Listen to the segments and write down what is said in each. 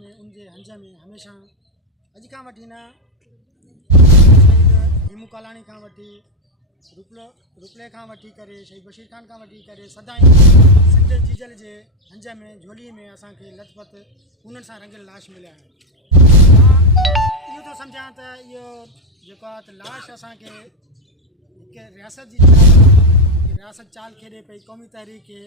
में उनके हंज में हमेशा अॼु खां वठी न हेमू कालाणी खां वठी रुपले खां वठी करे शहीद बशीर खान खां वठी करे सदाई सिंध जीजल जे हंज में झोली में असांखे लथपथ उन्हनि सां रंगियल लाश मिलिया आहिनि। इहो थो सम्झां त इहो जेको आहे त लाश असांखे हिकु रियासत जी रियासत चाल खेॾे पई क़ौमी तहरीक खे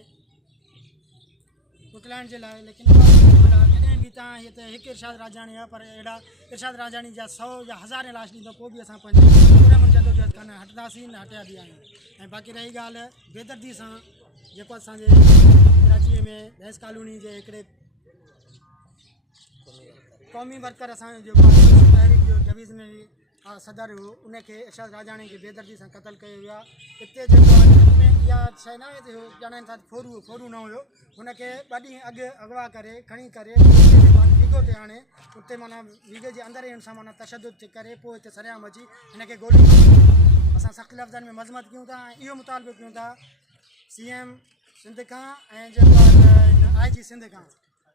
टुकलाइण जे लाइ, लेकिन कॾहिं बि तव्हां हीअ त हिकु इरशाद राजाणी आहे पर अहिड़ा इरशाद राजाणी जा 100 या 1000 लाश ॾींदो पोइ बि असां पंहिंजे पूरे मुंहिंजो जदोजहद कान हटंदासीं न हटिया बि आहियूं। ऐं बाक़ी रही ॻाल्हि बेदर्दी सां जेको असांजे कराचीअ में भैंस कॉलोनी जे हिकिड़े क़ौमी वर्कर असांजो जेको तहरीक जो डिवीज़नरी सदर हो उनखे इरशाद राजाणी खे बेदर्दी सां क़तल कयो वियो आहे। हिते जेको में इहा शइ न आहे त ॼाणनि था फोरू न हुयो, हुनखे 2 ॾींहं अॻु अगवा करे खणी करे वीगो ते आणे उते माना वीगे जे अंदरि ई हुन सां माना तशदुद करे पोइ हिते सरियाम अची हिनखे गोली असां सख़्तु लफ़्ज़नि में मज़मत कयूं था ऐं इहो मुतालबो कयूं था CM सिंध खां ऐं जेको IG सिंध खां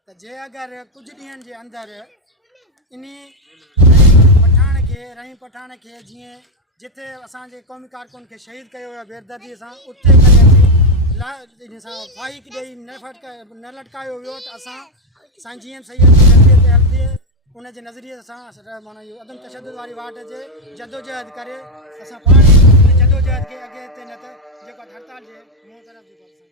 त जे अगरि कुझु ॾींहंनि जे अंदरि इन रहीम पठाण खे जीअं जिथे असांजे क़ौमी कारकुन खे शहीद कयो वियो बेदर्दीअ सां उते इन सां फाइक ॾेई न लटकायो वियो त असां साईं GM सैयद जी नज़रिए ते हलंदे उनजे नज़रिए सां माना इहो अदम तशदुद वारी वाट जे जदोजहद करे असां पाण जदोजहद खे अॻिते न त जेको हड़ताल जे मुंहुं तरफ़ जेको